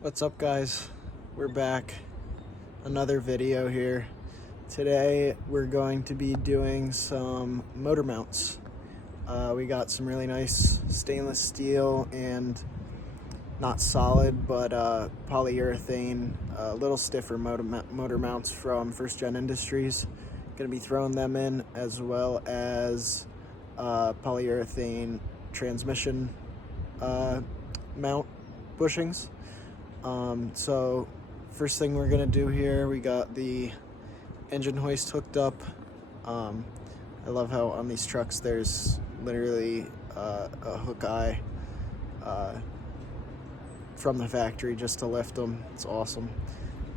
What's up, guys? We're back. Another video here. Today we're going to be doing some motor mounts. We got some really nice stainless steel and not solid but polyurethane, a little stiffer motor mounts from First Gen Industries. Going to be throwing them in, as well as polyurethane transmission mount bushings. So first thing we're gonna do here, we got the engine hoist hooked up. I love how on these trucks there's literally a hook eye from the factory just to lift them. It's awesome.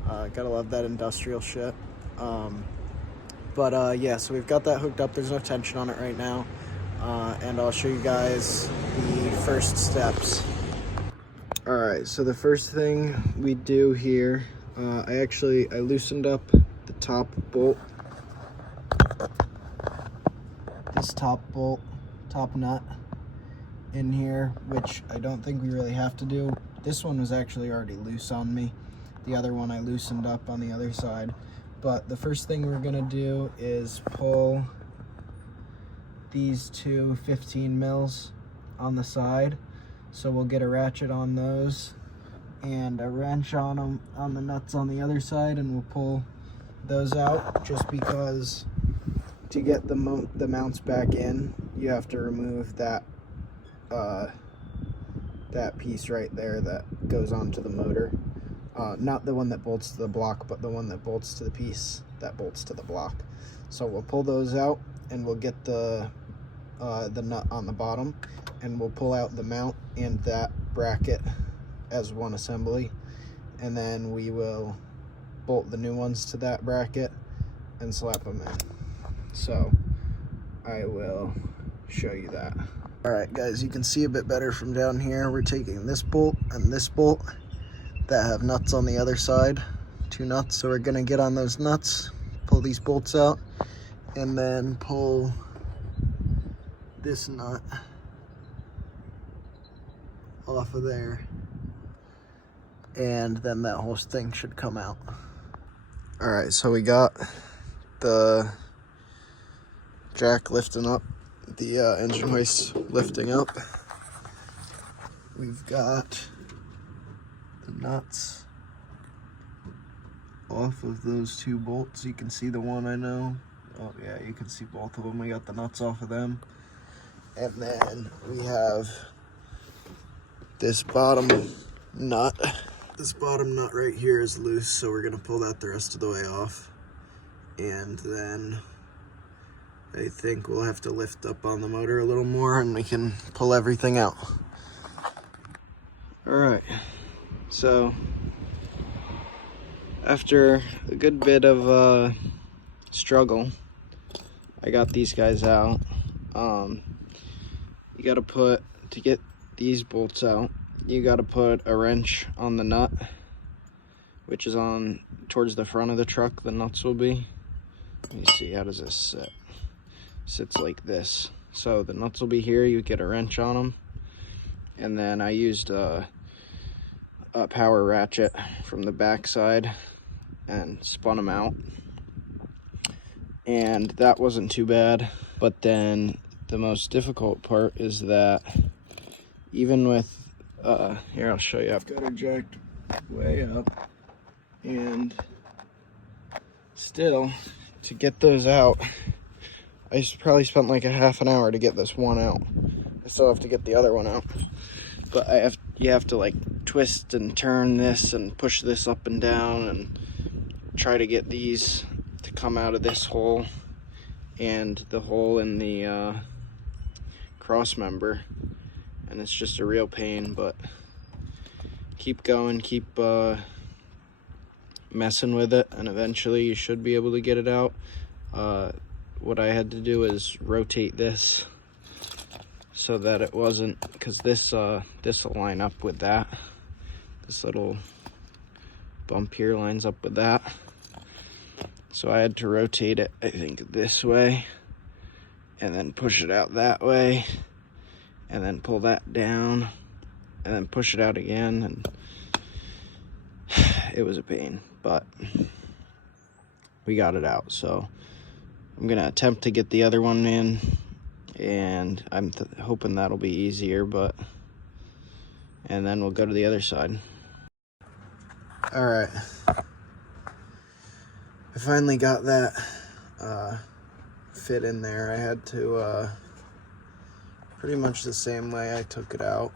Gotta love that industrial shit. Yeah, so we've got that hooked up. There's no tension on it right now, and I'll show you guys the first steps. Alright, so the first thing we do here, I loosened up the top bolt. This top nut in here, which I don't think we really have to do. This one was actually already loose on me. The other one I loosened up on the other side. But the first thing we're gonna do is pull these two 15 mils on the side. So we'll get a ratchet on those and a wrench on them, on the nuts on the other side, and we'll pull those out, just because to get the mounts back in, you have to remove that that piece right there that goes onto the motor. Not the one that bolts to the block, but the one that bolts to the piece that bolts to the block. So we'll pull those out, and we'll get the nut on the bottom, and we'll pull out the mount and that bracket as one assembly, and then we will bolt the new ones to that bracket and slap them in. So I will show you that. Alright guys, you can see a bit better from down here. We're taking this bolt and this bolt that have nuts on the other side, two nuts. So we're gonna get on those nuts, pull these bolts out, and then pull this nut off of there, and then that whole thing should come out. All right, so we got the jack lifting up, the engine hoist lifting up. We've got the nuts off of those two bolts. You can see the one, I know. Oh yeah, you can see both of them. We got the nuts off of them. And then we have this bottom nut. This bottom nut right here is loose, so we're gonna pull that the rest of the way off. And then I think we'll have to lift up on the motor a little more, and we can pull everything out. All right, so after a good bit of struggle, I got these guys out. You gotta to get these bolts out, you gotta put a wrench on the nut, which is on towards the front of the truck. The nuts will be. Let me see, how does this sit? Sits like this. So the nuts will be here. You get a wrench on them, and then I used a power ratchet from the back side and spun them out, and that wasn't too bad. But then the most difficult part is that even with here, I'll show you. I've got her jacked way up, and still, to get those out, I probably spent like a half an hour to get this one out. I still have to get the other one out, but you have to like twist and turn this and push this up and down and try to get these to come out of this hole and the hole in the cross member, and it's just a real pain. But keep going, keep messing with it, and eventually you should be able to get it out. What I had to do is rotate this so that it wasn't, because this will line up with that. This little bump here lines up with that. So I had to rotate it, I think, this way, and then push it out that way, and then pull that down, and then push it out again, and it was a pain, but we got it out. So I'm gonna attempt to get the other one in, and I'm hoping that'll be easier, and then we'll go to the other side. All right, I finally got that fit in there. I had to pretty much the same way I took it out.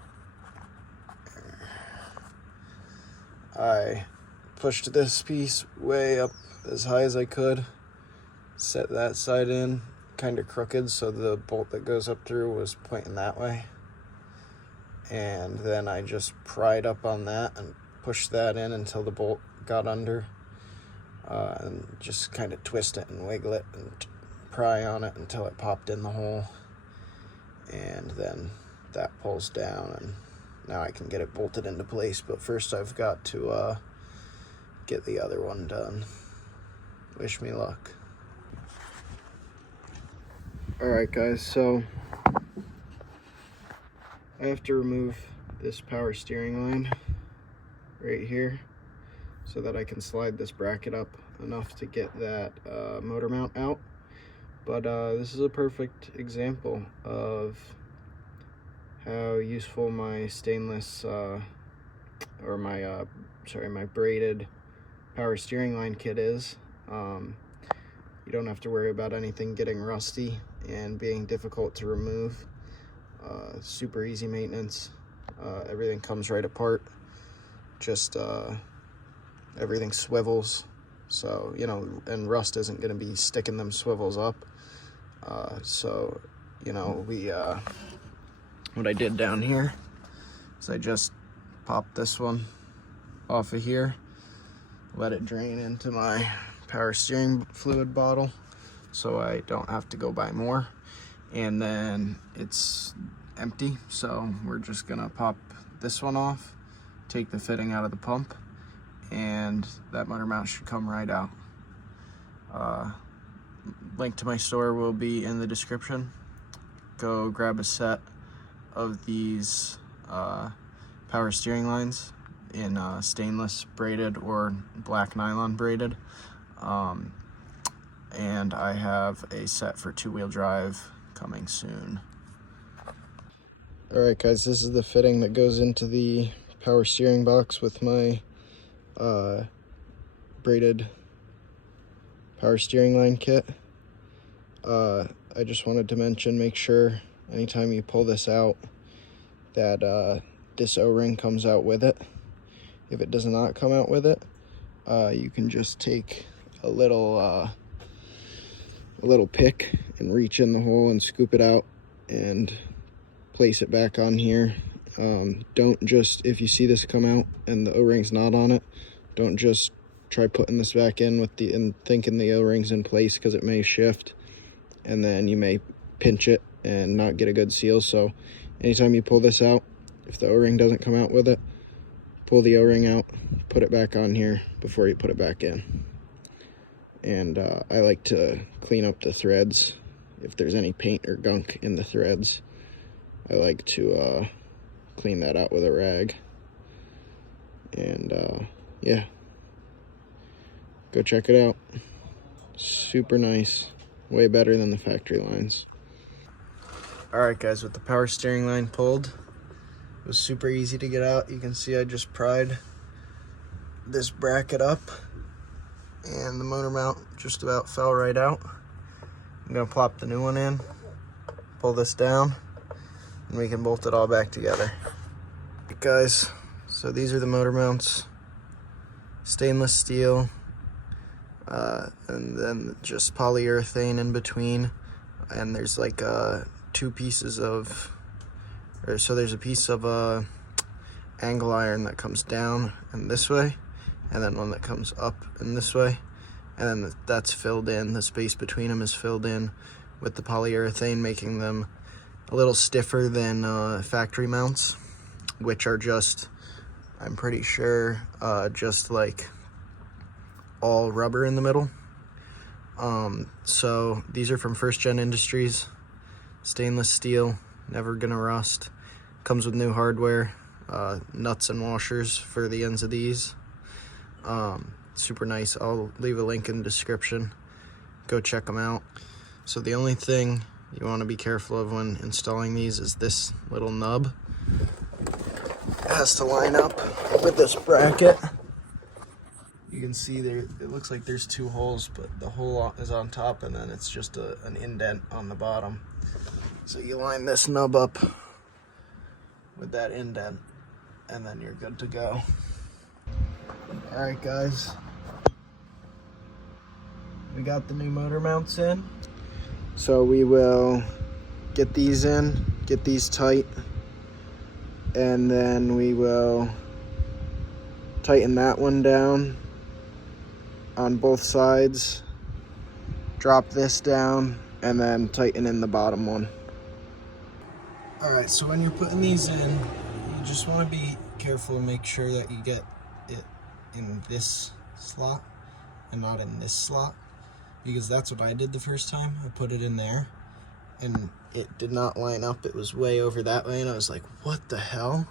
I pushed this piece way up as high as I could, set that side in kind of crooked so the bolt that goes up through was pointing that way, and then I just pried up on that and pushed that in until the bolt got under, and just kind of twist it and wiggle it and pry on it until it popped in the hole, and then that pulls down, and now I can get it bolted into place. But first I've got to get the other one done. Wish me luck. Alright guys, so I have to remove this power steering line right here so that I can slide this bracket up enough to get that motor mount out. But this is a perfect example of how useful my stainless or my my braided power steering line kit is. You don't have to worry about anything getting rusty and being difficult to remove. Super easy maintenance. Everything comes right apart. Just everything swivels, so you know, and rust isn't going to be sticking them swivels up. So you know, what I did down here is I just popped this one off of here, let it drain into my power steering fluid bottle so I don't have to go buy more, and then it's empty, so we're just gonna pop this one off, take the fitting out of the pump, and that motor mount should come right out. Link to my store will be in the description. Go grab a set of these power steering lines in stainless braided or black nylon braided, and I have a set for 2-wheel drive coming soon. Alright guys, this is the fitting that goes into the power steering box with my braided power steering line kit. I just wanted to mention, make sure anytime you pull this out that this O-ring comes out with it. If it does not come out with it, you can just take a little pick and reach in the hole and scoop it out and place it back on here. Don't just, if you see this come out and the O-ring's not on it, don't just try putting this back in and thinking the O-ring's in place, because it may shift and then you may pinch it and not get a good seal. So anytime you pull this out, if the O-ring doesn't come out with it, pull the O-ring out, put it back on here before you put it back in. And I like to clean up the threads. If there's any paint or gunk in the threads, I like to clean that out with a rag. And yeah, go check it out. Super nice, way better than the factory lines. Alright guys, with the power steering line pulled, it was super easy to get out. You can see I just pried this bracket up and the motor mount just about fell right out. I'm gonna plop the new one in, pull this down, and we can bolt it all back together. Guys, so these are the motor mounts. Stainless steel, and then just polyurethane in between, and there's like two pieces of, so there's a piece of angle iron that comes down and this way, and then one that comes up and this way, and then that's filled in, the space between them is filled in with the polyurethane, making them a little stiffer than factory mounts, which are just, I'm pretty sure, just like all rubber in the middle. So these are from First Gen Industries, stainless steel, never gonna rust. Comes with new hardware, nuts and washers for the ends of these. Super nice. I'll leave a link in the description. Go check them out. So the only thing you want to be careful of when installing these is this little nub. It has to line up with this bracket. You can see there, it looks like there's 2 holes, but the hole is on top and then it's just an indent on the bottom. So you line this nub up with that indent and then you're good to go. Alright guys, we got the new motor mounts in. So we will get these in, get these tight, and then we will tighten that one down on both sides, drop this down, and then tighten in the bottom one. Alright, so when you're putting these in, you just want to be careful and make sure that you get it in this slot and not in this slot, because that's what I did the first time. I put it in there and it did not line up. It was way over that way and I was like, what the hell?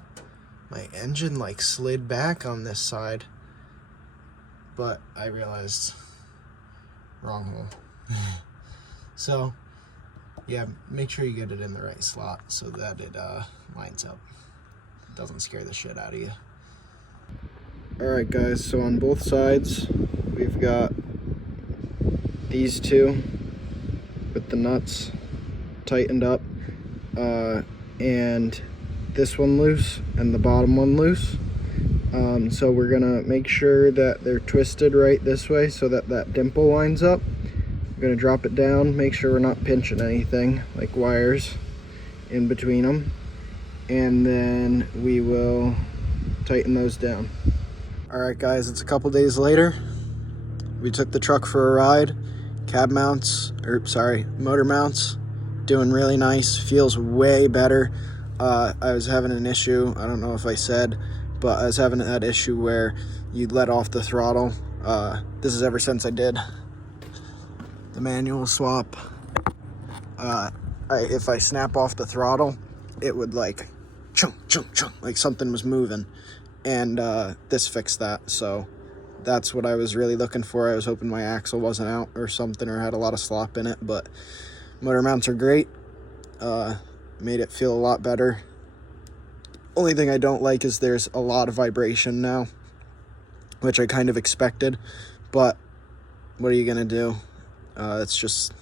My engine like slid back on this side. But I realized, wrong hole. So, yeah, make sure you get it in the right slot so that it lines up. It doesn't scare the shit out of you. Alright guys, so on both sides, we've got these 2 with the nuts tightened up, and this one loose, and the bottom one loose. So we're gonna make sure that they're twisted right this way so that that dimple lines up. We're gonna drop it down, make sure we're not pinching anything like wires in between them, and then we will tighten those down. Alright guys, it's a couple days later. We took the truck for a ride. Motor mounts, doing really nice, feels way better. I was having an issue, I don't know if I said, but I was having that issue where you let off the throttle. This is ever since I did the manual swap. If I snap off the throttle, it would like chunk, chunk, chunk, like something was moving. And this fixed that, so that's what I was really looking for. I was hoping my axle wasn't out or something or had a lot of slop in it, but motor mounts are great. Made it feel a lot better. Only thing I don't like is there's a lot of vibration now, which I kind of expected, but what are you gonna do? It's just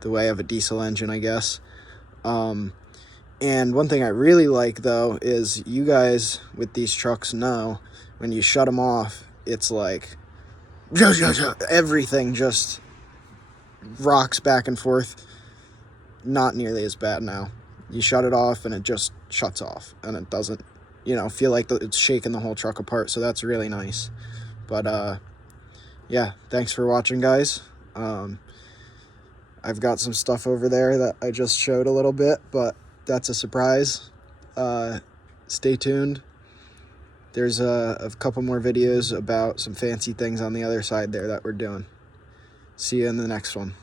the way of a diesel engine, I guess. And one thing I really like though is you guys with these trucks know when you shut them off, it's like everything just rocks back and forth. Not nearly as bad now. You shut it off and it just shuts off and it doesn't, feel like it's shaking the whole truck apart. So that's really nice. But yeah, thanks for watching, guys. I've got some stuff over there that I just showed a little bit, but that's a surprise. Stay tuned. There's a couple more videos about some fancy things on the other side there that we're doing. See you in the next one.